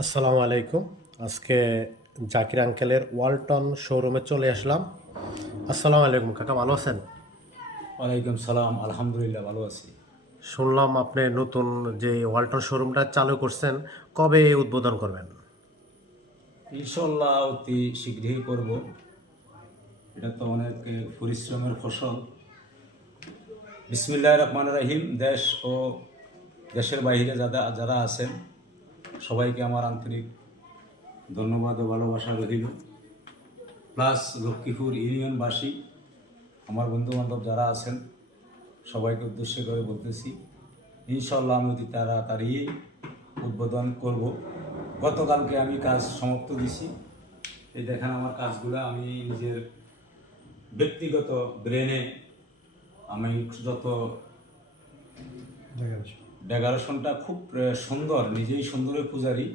আসসালামু আলাইকুম। আজকে জাকির আঙ্কেলের ওয়ালটন শোরুমে চলে আসলাম। আসসালামু আলাইকুম কাকা, ভালো আছেন? ওয়ালাইকুম সালাম, আলহামদুলিল্লাহ ভালো আছি। শুনলাম আপনি নতুন যে ওয়ালটন শোরুমটা চালু করছেন, কবে উদ্বোধন করবেন? ইনশাল্লাহ অতি শীঘ্রই করব। এটা তো অনেক পরিশ্রমের ফসল। বিসমিল্লাহির রহমানির রহিম। দেশ ও দেশের বাইরে যারা আছেন সবাইকে আমার আন্তরিক ধন্যবাদ ও ভালোবাসা রহিল। প্লাস লক্ষ্মীপুর ইউনিয়নবাসী, আমার বন্ধুবান্ধব যারা আছেন সবাইকে উদ্দেশ্য করে বলতেছি, ইনশাল্লাহ আমি অতি তাড়াতাড়ি উদ্বোধন করব। গতকালকে আমি কাজ সমাপ্ত দিছি। এই দেখেন আমার কাজগুলো আমি নিজের ব্যক্তিগত ব্রেনে আমি যত ডেকোরেশনটা খুব সুন্দর, নিজেই সুন্দরের পূজারি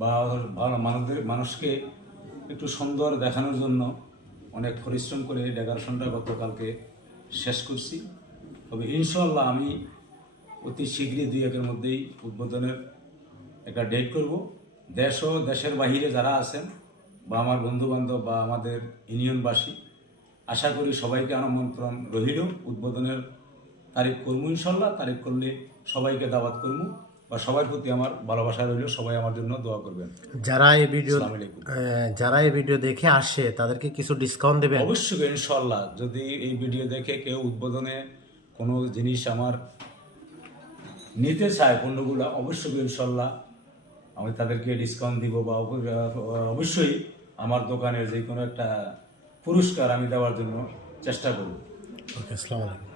বা ভালো মানুষকে একটু সুন্দর দেখানোর জন্য অনেক পরিশ্রম করে ডেকোরেশনটা গতকালকে শেষ করছি। তবে ইনশাল্লাহ আমি অতি শীঘ্রই 2-1 মধ্যেই উদ্বোধনের একটা ডেট করব। দেশ ও দেশের বাহিরে যারা আছেন বা আমার বন্ধুবান্ধব বা আমাদের ইউনিয়নবাসী, আশা করি সবাইকে আমন্ত্রণ রহিল। উদ্বোধনের তারিখ করবো ইনশাল্লাহ। তারিখ করলে সবাইকে দাওয়াত করবো বা সবার প্রতি আমার ভালোবাসা রইল। সবাই আমার জন্য দোয়া করবেন। যারা এই ভিডিও আসসালামু আলাইকুম। যারা এই ভিডিও দেখে আসে তাদেরকে কিছু ডিসকাউন্ট দেবেন? অবশ্যই ইনশাল্লাহ, যদি এই ভিডিও দেখে কেউ উদ্বোধনে কোনো জিনিস আমার নিতে চায় পণ্যগুলো, অবশ্যই ইনশাল্লাহ আমি তাদেরকে ডিসকাউন্ট দিব বা অবশ্যই আমার দোকানের যে কোনো একটা পুরস্কার আমি দেওয়ার জন্য চেষ্টা করব। ওকে, আসসালামু আলাইকুম।